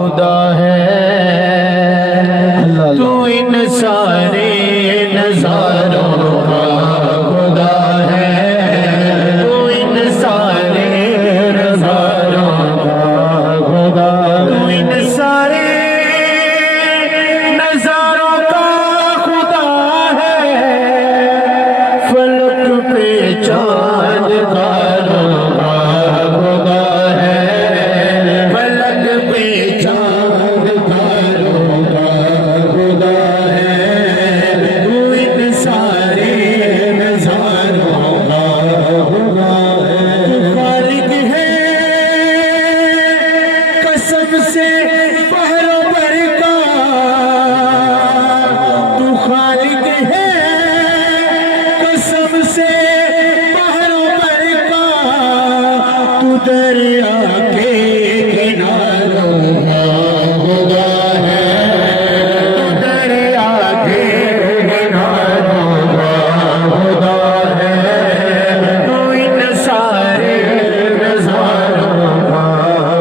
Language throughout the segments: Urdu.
خدا ہے تو ان سارے نظاروں کا خدا ہے تو ان سارے نظاروں کا خدا تو ان سارے نظاروں کا خدا ہے فلک پہ چاند تاروں کا خدا ہے فلک پہ چاند تاروں کا خدا ہے تو ان سارے نظاروں کا خدا ہے تو خالق ہے قسم سے پہروں پر کا تو خالق ہے قسم سے پہروں پر کا تو دریا کے کناروں کا خدا ہے تو دریا کے کناروں کا خدا ہے تو ان سارے نظاروں کا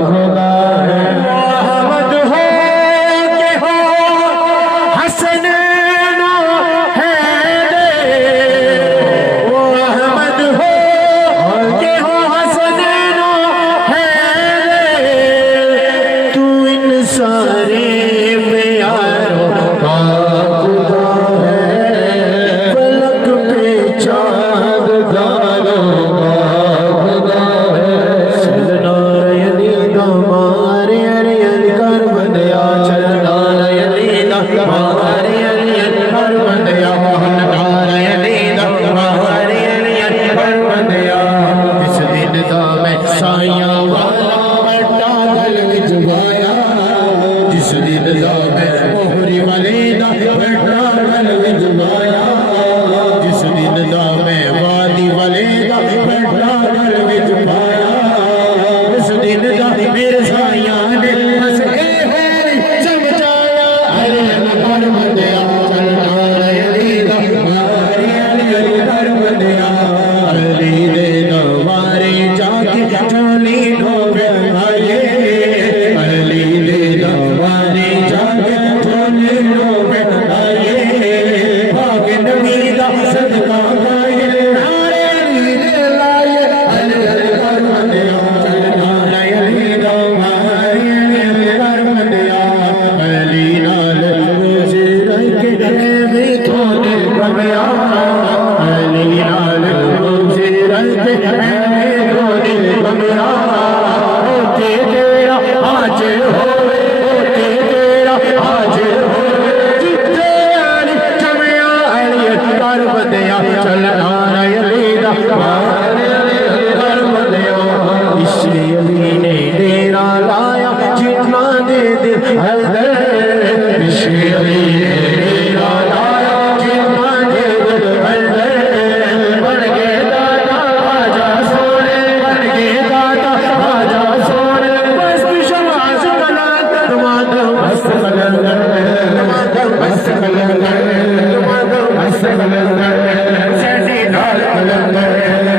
خدا ہے محمد ہو کہ ہو حسنین و حیدر وہ احمد ہو کہ ہو حسنین و حیدر تو ان سارے معیاروں کا خدا ہے فلک پہ چاند تاروں کا خدا ہے چلنا یزید ہمارے علی کر بندیا چلنا یزید ہمارے علی کر بندیا چلنا یزید ہمارے علی کر بندیا اس دن دا میں سائیاں والا بڑا دل وچ وایا جس دن دا میں موہری والے دا بڑا دل وچ وایا جس دن دا میں وادی والے دا بڑا دل وچ پایا اس دن دا میرے سائیاں نے بس اے ہوئی چمچایا علی کر بندیا چلنا یزید ہمارے علی کر بندیا علی دے دوارے جا کے چولی ڈھوبے آئے علی دے دوارے جا کے چولی ڈھوبے آئے بھاگ نبی دا صدقہ گائے نعرے علی دے لائے علی کر بندیا چلنا یزید ہمارے علی کر بندیا علی نال روزے رکھ کے میں تھوڑے بمیا علی نال روزے رکھ کے میں تھوڑے بمیا ہوتے تیرا آج ہوئے ہوتے تیرا آج ہوئے جتے علی جمعہ علی کر بندیا چلنا یزید ہمارے علی کر بندیا اس علی نے ڈیرا لایا جتنا دے دے حیدر اس علی نے ڈیرا لایا جتنا دے دے حیدر بن گئے داتا آجا سونے بن گئے داتا آجا سونے بس شماس کلان تمادم بس کلان تمادم بس کلان تمادم بس کلان حسینی لال کلندر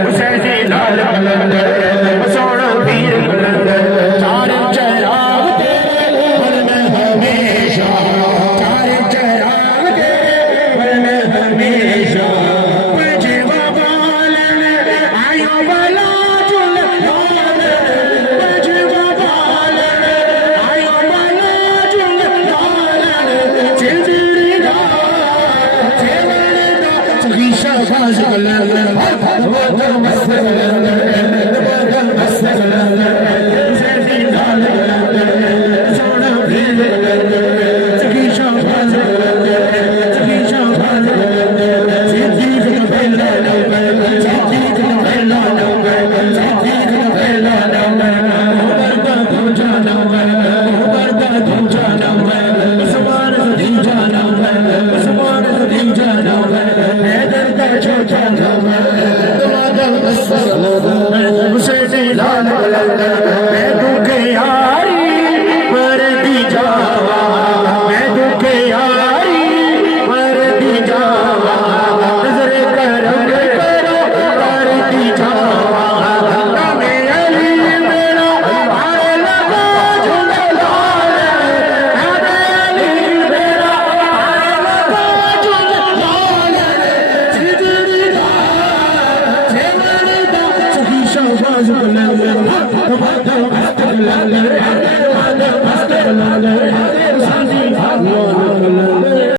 حسینی لال کلندر سونا پیر کلندر چار چراغ تیرے من میں ہمیشہ چار چراغ مست بلند مست بلند